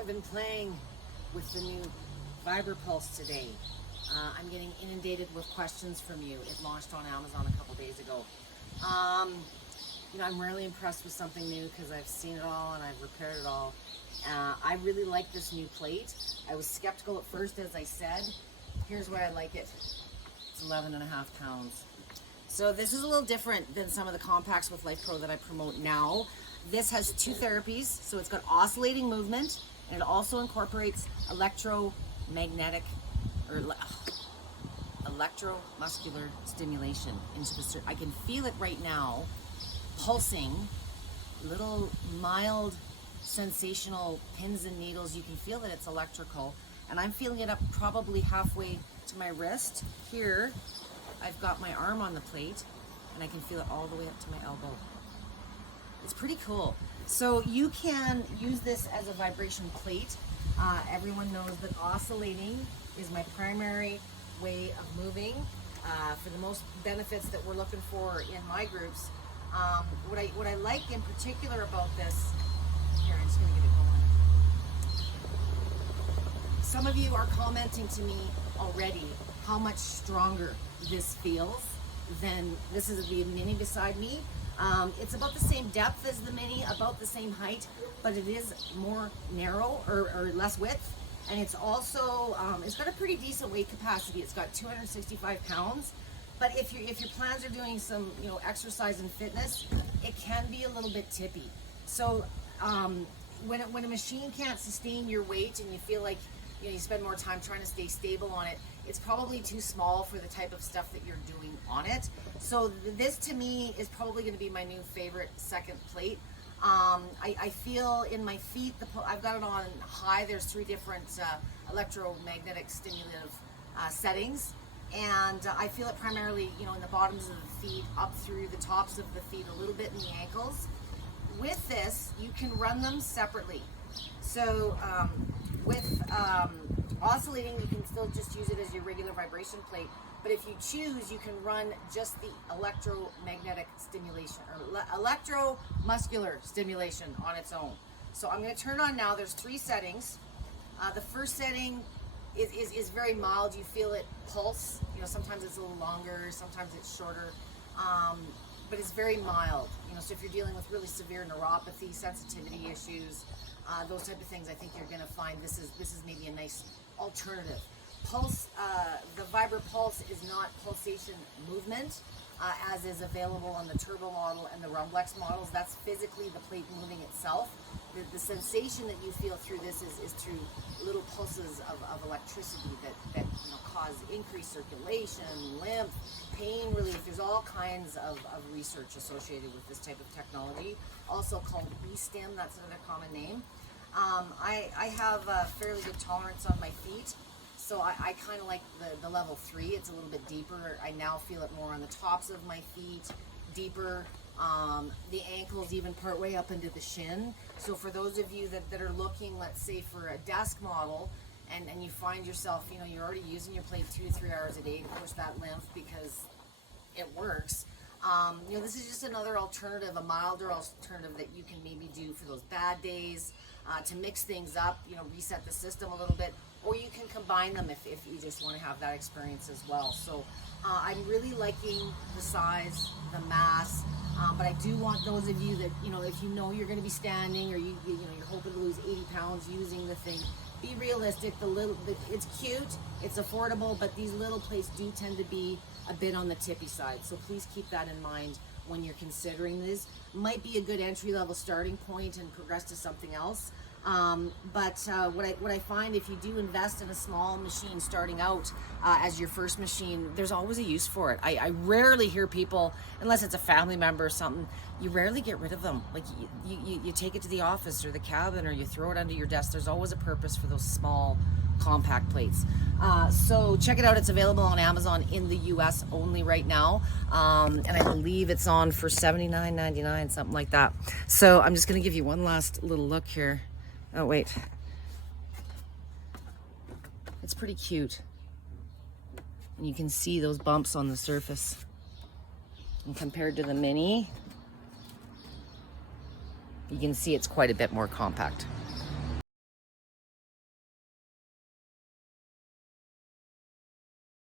I've been playing with the new VibraPulse today. I'm getting inundated with questions from you. It launched on Amazon a couple days ago. I'm really impressed with something new because I've seen it all and I've repaired it all. I really like this new plate. I was skeptical at first, as I said. Here's why I like it. It's 11.5 pounds. So this is a little different than some of the compacts with LifePro that I promote now. This has 2 therapies, so it's got oscillating movement, and it also incorporates electromagnetic or electro-muscular stimulation into the. I can feel it right now, pulsing, little mild sensational pins and needles. You can feel that it's electrical, and I'm feeling it up probably halfway to my wrist. Here, I've got my arm on the plate, and I can feel it all the way up to my elbow. It's pretty cool. So you can use this as a vibration plate. Everyone knows that oscillating is my primary way of moving for the most benefits that we're looking for in my groups. What I like in particular about this, here, I'm just gonna get it going. Some of you are commenting to me already how much stronger this feels than, this is the Mini beside me. It's about the same depth as the Mini, about the same height, but it is more narrow or less width. And it's also, it's got a pretty decent weight capacity. It's got 265 pounds. But if your plans are doing some, exercise and fitness, it can be a little bit tippy. So when a machine can't sustain your weight and you feel like you spend more time trying to stay stable on it, it's probably too small for the type of stuff that you're doing on it. So this to me is probably going to be my new favorite second plate. I feel in my feet, I've got it on high. There's 3 different electromagnetic stimulative settings. And I feel it primarily, in the bottoms of the feet, up through the tops of the feet, a little bit in the ankles. With this, you can run them separately. So with oscillating, you can still just use it as your regular vibration plate. But if you choose, you can run just the electromagnetic stimulation or electromuscular stimulation on its own. So I'm going to turn on now. There's 3 settings. The first setting is very mild. You feel it pulse. Sometimes it's a little longer, sometimes it's shorter, but it's very mild. So if you're dealing with really severe neuropathy, sensitivity issues, those type of things, I think you're going to find this is maybe a nice alternative. Pulse, the VibraPulse is not pulsation movement, as is available on the Turbo model and the Rumblex models. That's physically the plate moving itself. The sensation that you feel through this is through little pulses of electricity that cause increased circulation, lymph, pain relief. There's all kinds of research associated with this type of technology, also called E-stim. That's another common name. I have a fairly good tolerance on my feet, so I kind of like the level 3. It's a little bit deeper. I now feel it more on the tops of my feet, deeper. The ankles even part way up into the shin. So for those of you that are looking, let's say, for a desk model, and you find yourself, you're already using your plate 2 to 3 hours a day to push that lymph because it works. This is just another alternative, a milder alternative that you can maybe do for those bad days, to mix things up, reset the system a little bit, or you can combine them if you just want to have that experience as well. So I'm really liking the size, the mass, but I do want those of you that, if you're going to be standing or you're hoping to lose 80 pounds using the thing, be realistic. It's cute, it's affordable, but these little plates do tend to be a bit on the tippy side. So please keep that in mind when you're considering this. Might be a good entry-level starting point and progress to something else. But what I find, if you do invest in a small machine starting out as your first machine, there's always a use for it. I rarely hear people, unless it's a family member or something, you rarely get rid of them. Like you take it to the office or the cabin, or you throw it under your desk. There's always a purpose for those small compact plates. So check it out. It's available on Amazon in the US only right now, and I believe it's on for $79.99, something like that. So I'm just going to give you one last little look here. Oh wait, it's pretty cute, and you can see those bumps on the surface, and compared to the Mini, you can see it's quite a bit more compact.